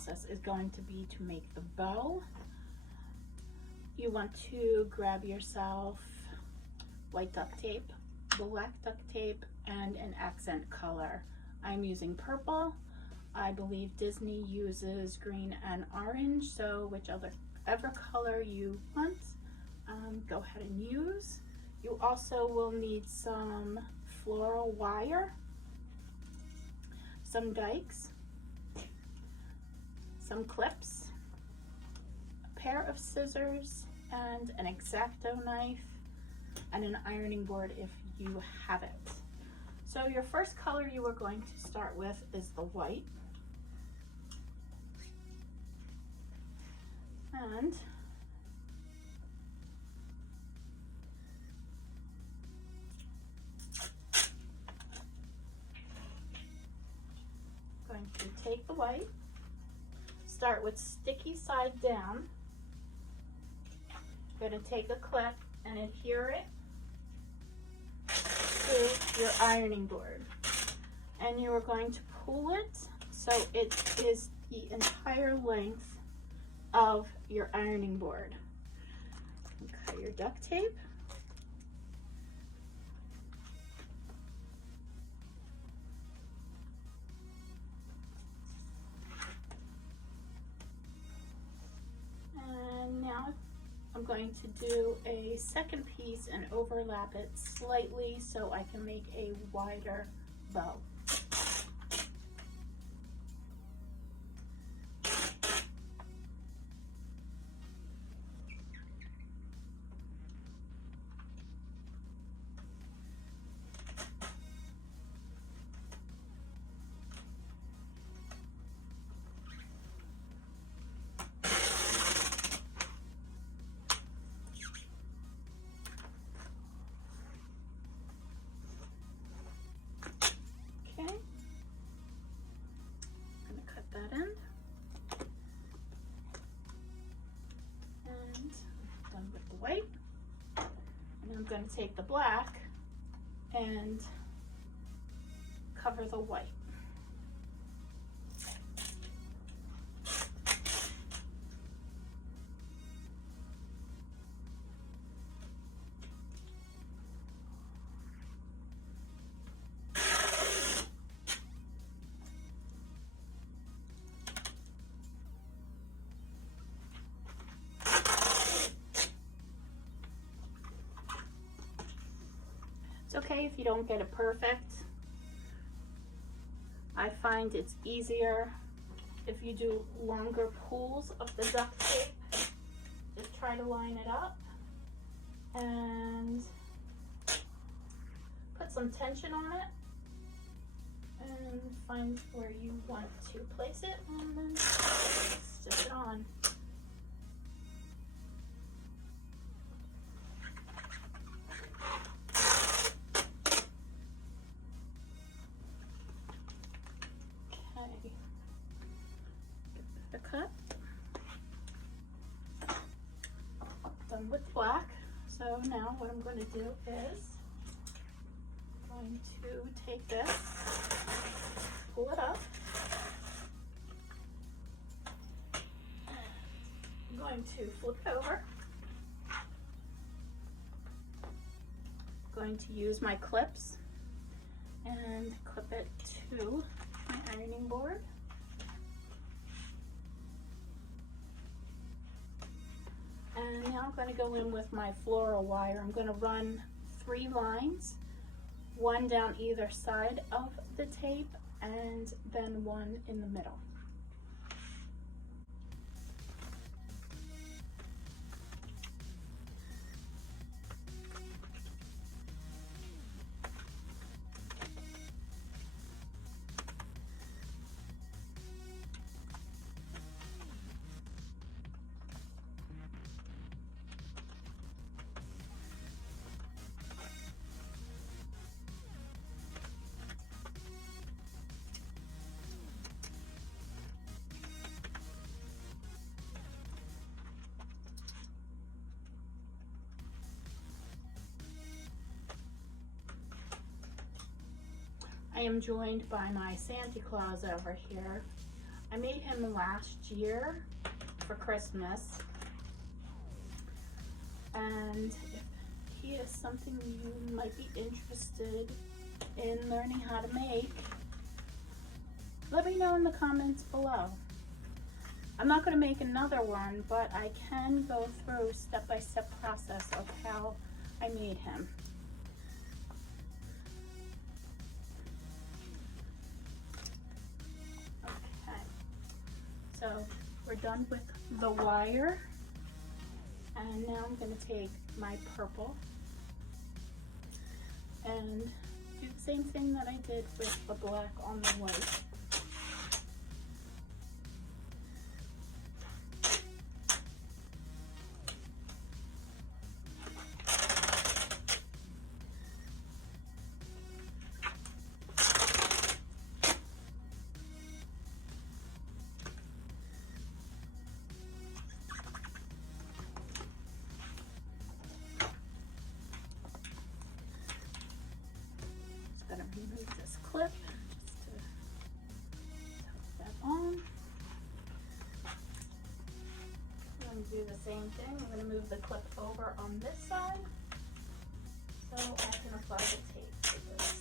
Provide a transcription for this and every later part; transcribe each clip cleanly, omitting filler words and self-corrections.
process is going to be to make the bow. You want to grab yourself white duct tape, black duct tape, and an accent color. I'm using purple. I believe Disney uses green and orange, so whichever color you want, go ahead and use. You also will need some floral wire, some dikes, some clips, a pair of scissors, and an X-Acto knife, and an ironing board if you have it. So your first color you are going to start with is the white. And going to take the white, start with sticky side down. Going to take a clip and adhere it to your ironing board, and you are going to pull it so it is the entire length of your ironing board. Cut your duct tape. And now I'm going to do a second piece and overlap it slightly so I can make a wider bow. That end, and I'm done with the white, and I'm going to take the black and cover the white. It's okay if you don't get it perfect. I find it's easier if you do longer pulls of the duct tape. Just try to line it up and put some tension on it and find where you want to place it, and then stick it on. Cut. Done with black. So now what I'm going to do is I'm going to take this, pull it up. I'm going to flip it over. I'm going to use my clips and clip it to my ironing board. And now I'm going to go in with my floral wire. I'm going to run 3 lines, one down either side of the tape and then one in the middle. I am joined by my Santa Claus over here. I made him last year for Christmas, and if he is something you might be interested in learning how to make, let me know in the comments below. I'm not going to make another one, but I can go through step-by-step process of how I made him. Okay, so we're done with the wire, and now I'm going to take my purple and do the same thing that I did with the black on the white. Gonna remove this clip just to tuck that on. I'm gonna do the same thing. I'm gonna move the clip over on this side so I can apply the tape to this.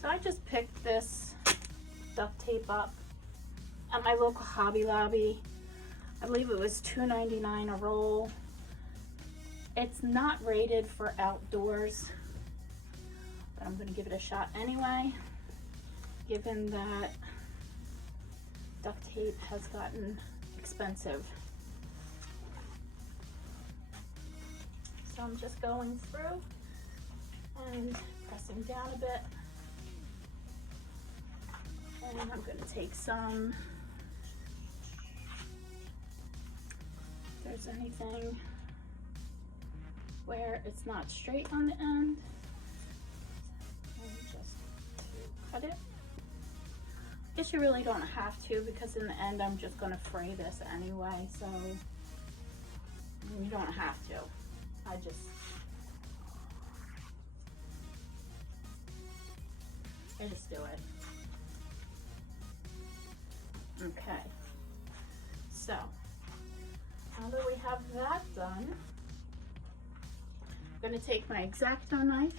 So I just picked this duct tape up at my local Hobby Lobby. I believe it was $2.99 a roll. It's not rated for outdoors, but I'm gonna give it a shot anyway, given that duct tape has gotten expensive. So I'm just going through and pressing down a bit. And I'm going to take some, if there's anything where it's not straight on the end, and just cut it. I guess you really don't have to, because in the end I'm just going to fray this anyway, so you don't have to. I just do it. Okay, so now that we have that done, I'm going to take my X-Acto knife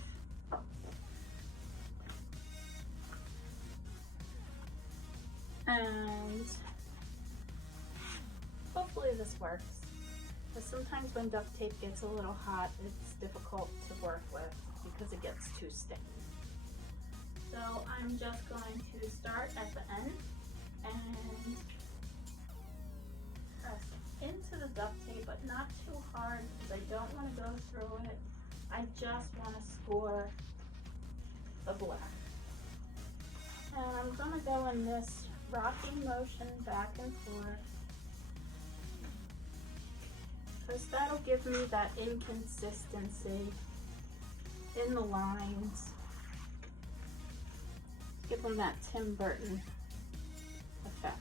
and hopefully this works, because sometimes when duct tape gets a little hot, it's difficult to work with because it gets too sticky. So I'm just going to start at the end and press into the duct tape, but not too hard because I don't want to go through it. I just want to score the black. And I'm going to go in this rocking motion back and forth, because that'll give me that inconsistency in the lines. Give them that Tim Burton effect.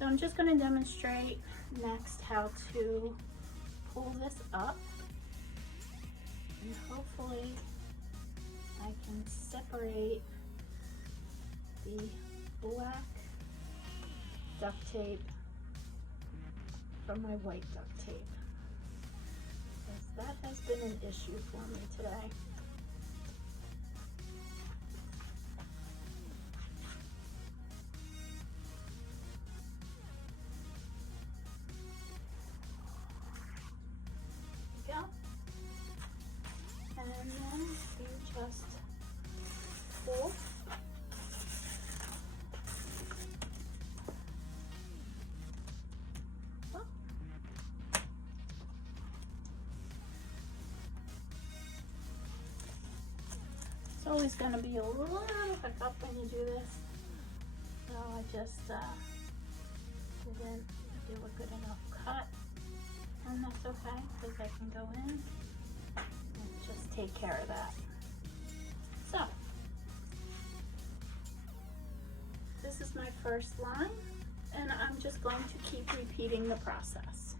So I'm just going to demonstrate next how to pull this up, and hopefully I can separate the black duct tape from my white duct tape. That has been an issue for me today. There we go. And then you just pull. It's always going to be a little hiccup when you do this, so I just didn't do a good enough cut, and that's okay because I can go in and just take care of that. So this is my first line, and I'm just going to keep repeating the process.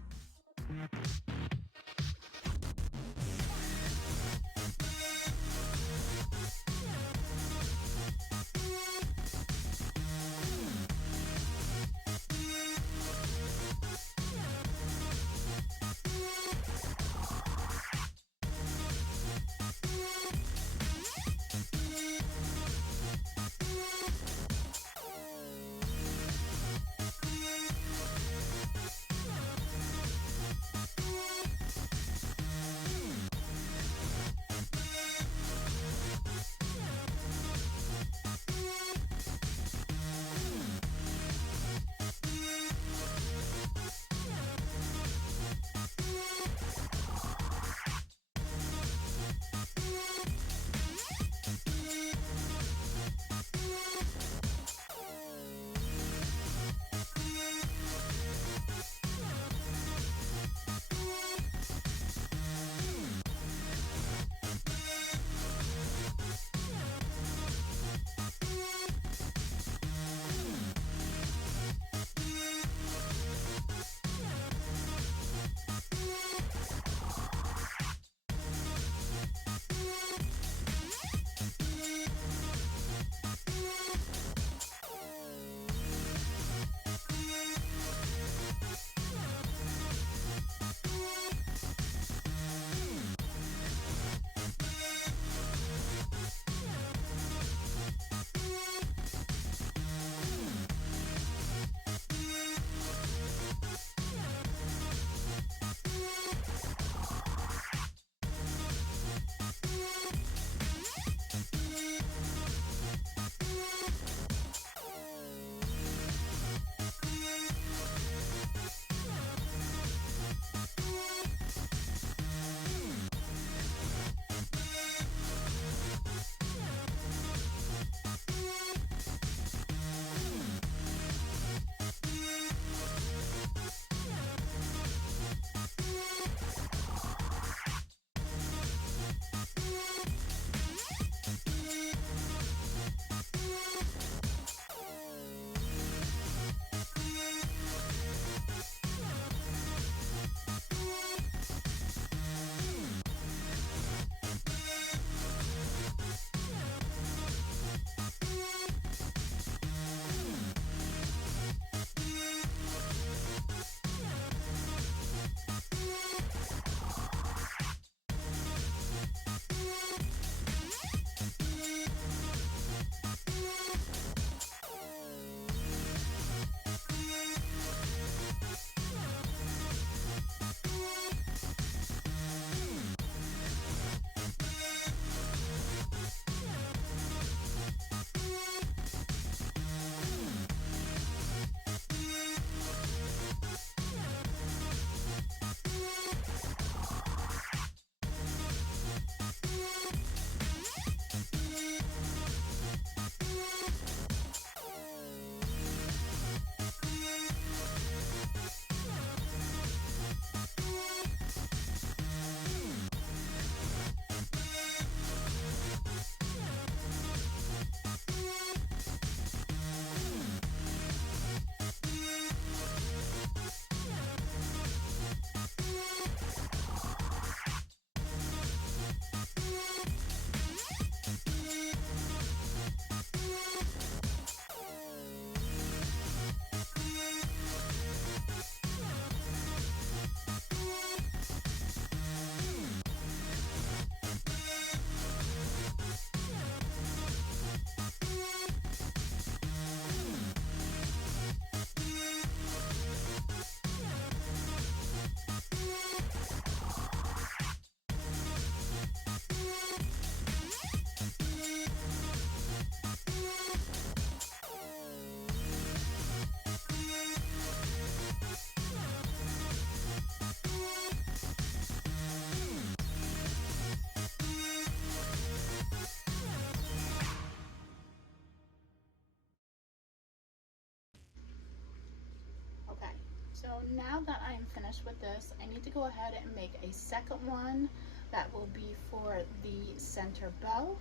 So now that I'm finished with this, I need to go ahead and make a second one that will be for the center bow.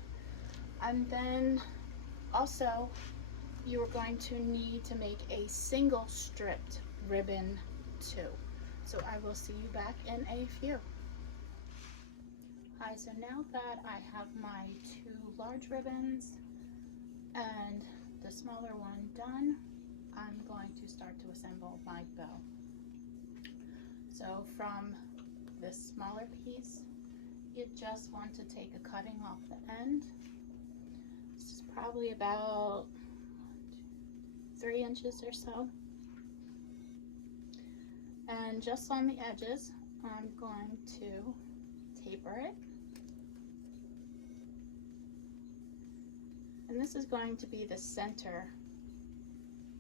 And then also you are going to need to make a single stripped ribbon too. So I will see you back in a few. Hi, so now that I have my 2 large ribbons and the smaller one done, I'm going to start to assemble my bow. So from this smaller piece, you just want to take a cutting off the end. This is probably about 3 inches or so. And just on the edges, I'm going to taper it. And this is going to be the center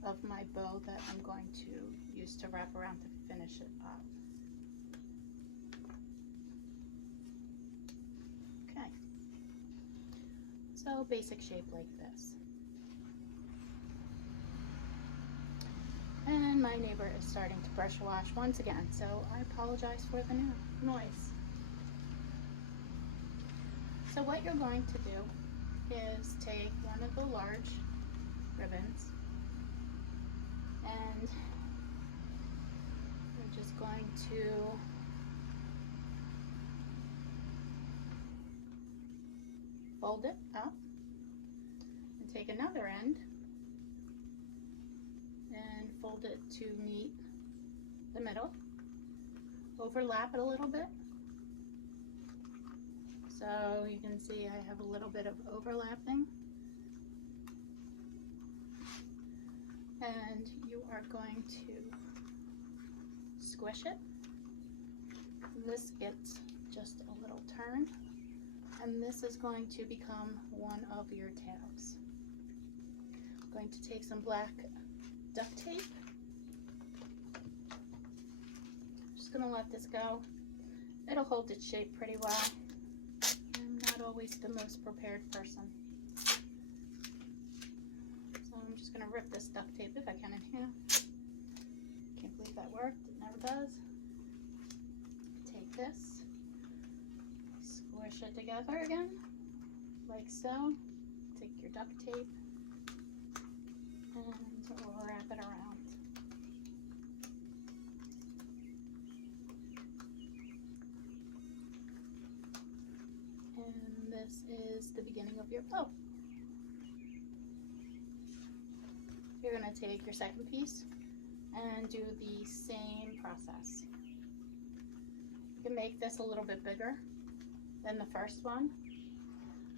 of my bow that I'm going to use to wrap around to finish it up. Okay, so basic shape like this. And my neighbor is starting to pressure wash once again, so I apologize for the noise. So what you're going to do is take one of the large ribbons and we're just going to fold it up and take another end and fold it to meet the middle. Overlap it a little bit. So you can see I have a little bit of overlapping. And you are going to squish it. This gets just a little turn. And this is going to become one of your tails. I'm going to take some black duct tape. Just gonna let this go. It'll hold its shape pretty well. I'm not always the most prepared person. So I'm just gonna rip this duct tape if I can in half. Can't believe that worked, it never does. Take this, squish it together again, like so. Take your duct tape and wrap it around. And this is the beginning of your bow. You're going to take your second piece and do the same process. You can make this a little bit bigger than the first one,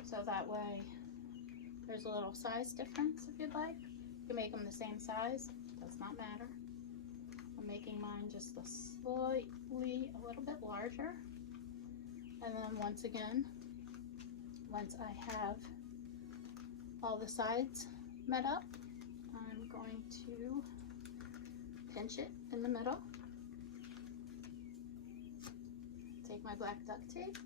so that way there's a little size difference if you'd like. You can make them the same size, does not matter. I'm making mine just a little bit larger. And then once again, once I have all the sides met up, I'm going to pinch it in the middle. Take my black duct tape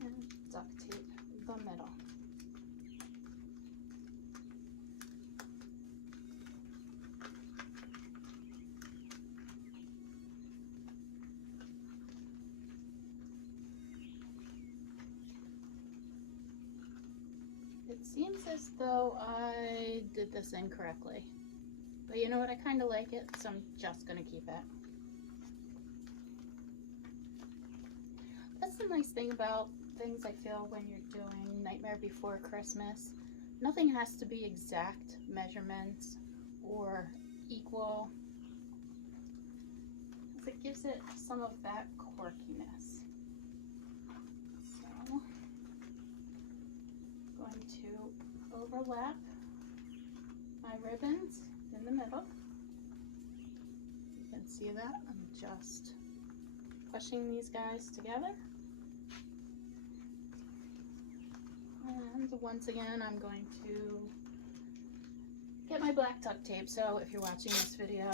and duct tape the middle. It seems as though I did this incorrectly, but you know what, I kind of like it, so I'm just going to keep it. That's the nice thing about things, I feel, when you're doing Nightmare Before Christmas. Nothing has to be exact measurements or equal, because it gives it some of that quirkiness. So I'm going to overlap my ribbons in the middle. You can see that I'm just pushing these guys together. And once again, I'm going to get my black duct tape. So if you're watching this video,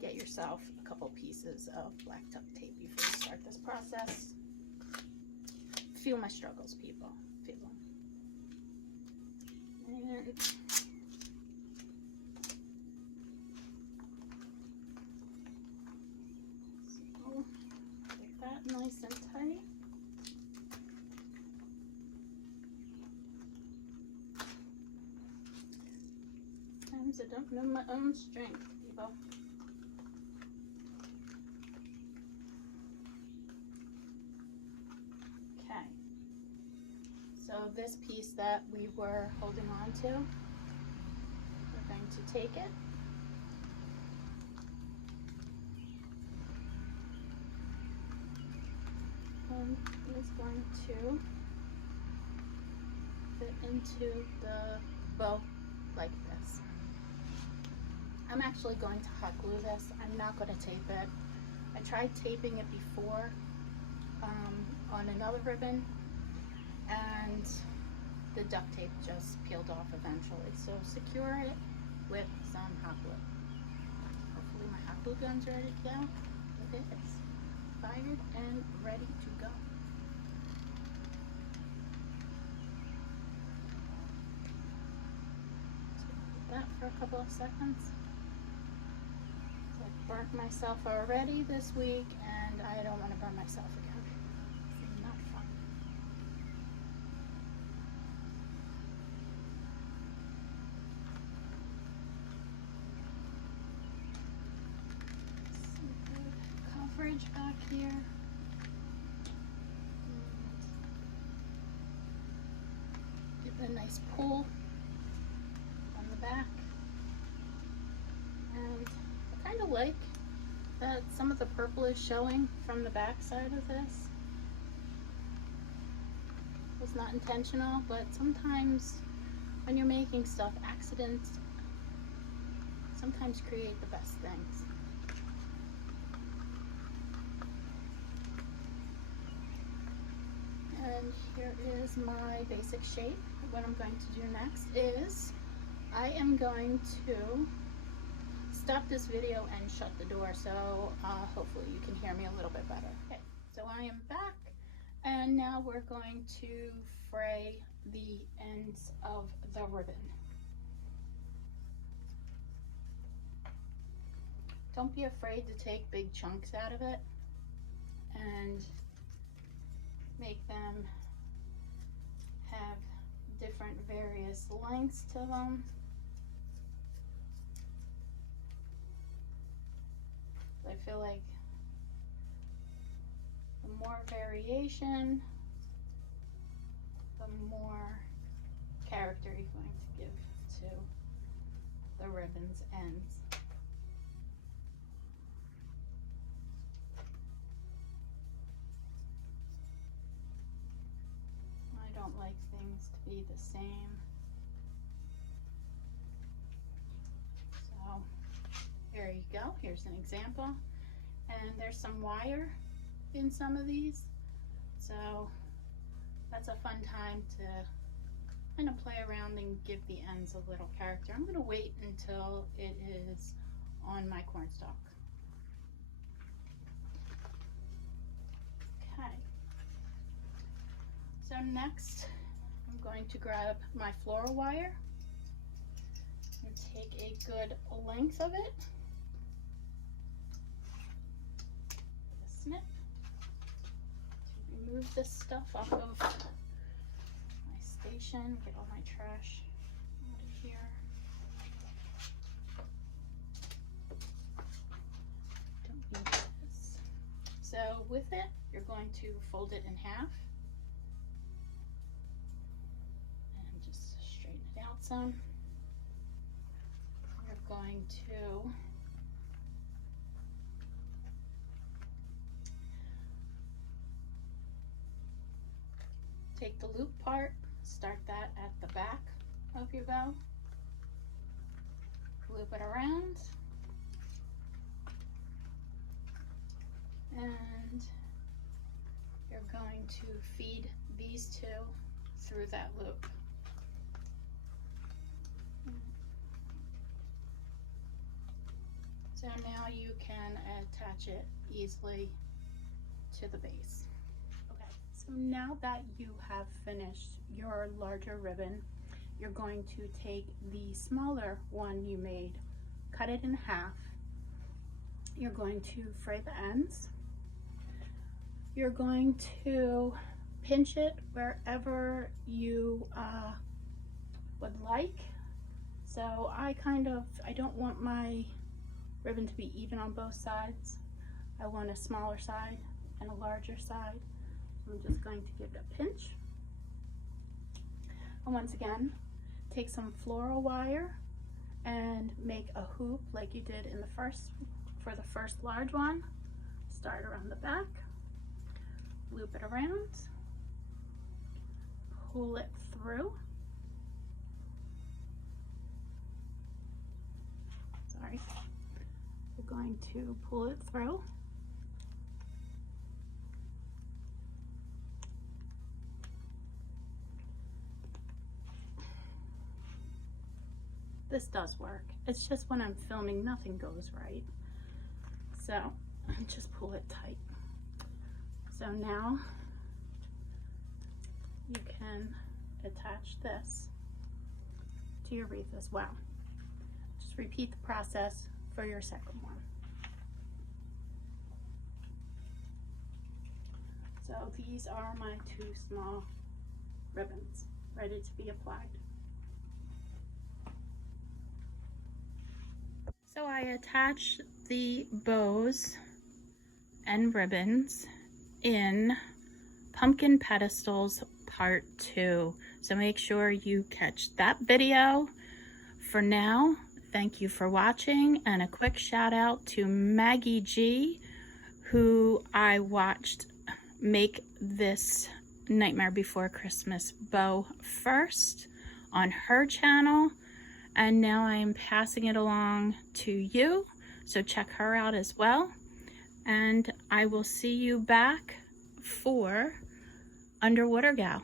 get yourself a couple pieces of black duct tape before you start this process. Feel my struggles, people. Feel them. And Sometimes I don't know my own strength, people. Okay. So this piece that we were holding on to, we're going to take it. And it's going to fit into the bow like this. I'm actually going to hot glue this. I'm not going to tape it. I tried taping it before on another ribbon, and the duct tape just peeled off eventually. So secure it with some hot glue. Hopefully my hot glue gun's ready to go. It is. Fired and ready to go. That for a couple of seconds. So I burnt myself already this week, and I don't want to burn myself again. It's not fun. Some good coverage back here. Give it a nice pull on the back. And I kind of like that some of the purple is showing from the back side of this. It was not intentional, but sometimes when you're making stuff, accidents sometimes create the best things. And here is my basic shape. What I'm going to do next is I am going to stop this video and shut the door, so hopefully you can hear me a little bit better. Okay, so I am back, and now we're going to fray the ends of the ribbon. Don't be afraid to take big chunks out of it and make them have different various lengths to them. I feel like the more variation, the more character you're going to give to the ribbon's ends. I don't like things to be the same. So here you go. Here's an example. And there's some wire in some of these. So that's a fun time to kind of play around and give the ends a little character. I'm going to wait until it is on my cornstalk. Okay. So next, I'm going to grab my floral wire and take a good length of it. A snip to remove this stuff off of my station, get all my trash out of here. Don't need this. So with it, you're going to fold it in half. Some. We're going to take the loop part, start that at the back of your bow, loop it around, and you're going to feed these two through that loop. So now you can attach it easily to the base. Okay, so now that you have finished your larger ribbon, you're going to take the smaller one you made, cut it in half. You're going to fray the ends. You're going to pinch it wherever you would like. So I don't want my ribbon to be even on both sides. I want a smaller side and a larger side. So I'm just going to give it a pinch. And once again, take some floral wire and make a hoop like you did in the first large one. Start around the back, loop it around, pull it through. Sorry. We're going to pull it through. This does work. It's just when I'm filming, nothing goes right. So just pull it tight. So now you can attach this to your wreath as well. Just repeat the process for your second one. So these are my 2 small ribbons ready to be applied. So I attached the bows and ribbons in Pumpkin Pedestals Part 2. So make sure you catch that video. For now, thank you for watching, and a quick shout out to MaggieG, who I watched make this Nightmare Before Christmas bow first on her channel, and now I am passing it along to you, so check her out as well. And I will see you back for Underwater Gal.